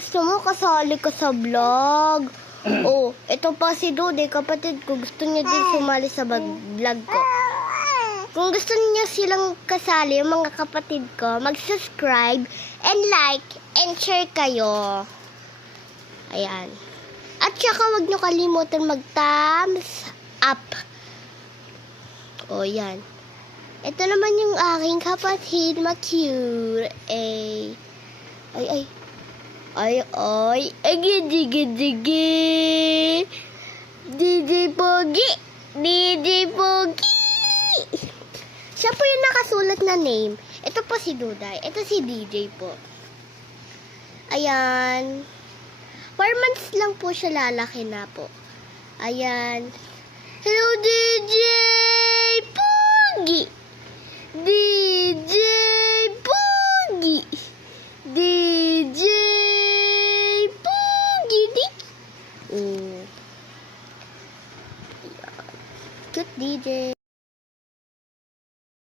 Gusto mo kasali ka sa vlog? Oh, ito pa si Dude, kapatid ko. Gusto niya din sumali sa vlog ko. Kung gusto niyo silang kasali, yung mga kapatid ko, mag-subscribe and like and share kayo. Ayan. At saka huwag niyo kalimutan mag-thumbs up. O, yan. Ito naman yung aking kapatid, ma-cute. Ay, ay. Ay, gigi. DJ Pogi. Siya po yung nakasulat na name. Ito po si Duday. Ito si DJ po. Ayan. 4 months lang po siya, lalaki na po. Ayan. Hello, DJ Pogi. DJ Pogi. DJ Pogi. Oh. Cute DJ.